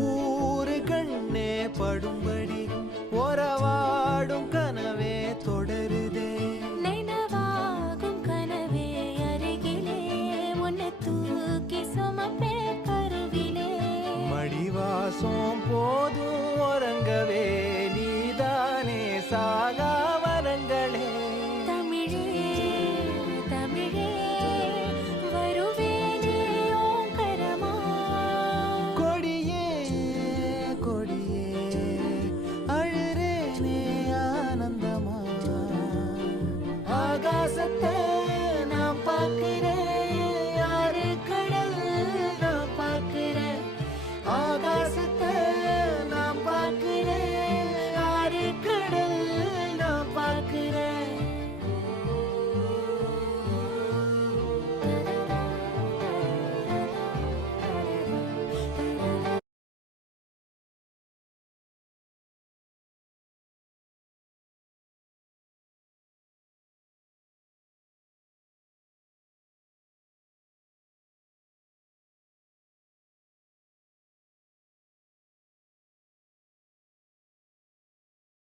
ஊரு கண்ணே படும்படி ஒரவாடும் கனவே தொடருதே நினைவாகும் கனவே அருகிலே உன்னை தூக்கி சுமப்பே கருவிலே மடிவாசம் போதும் உறங்கவே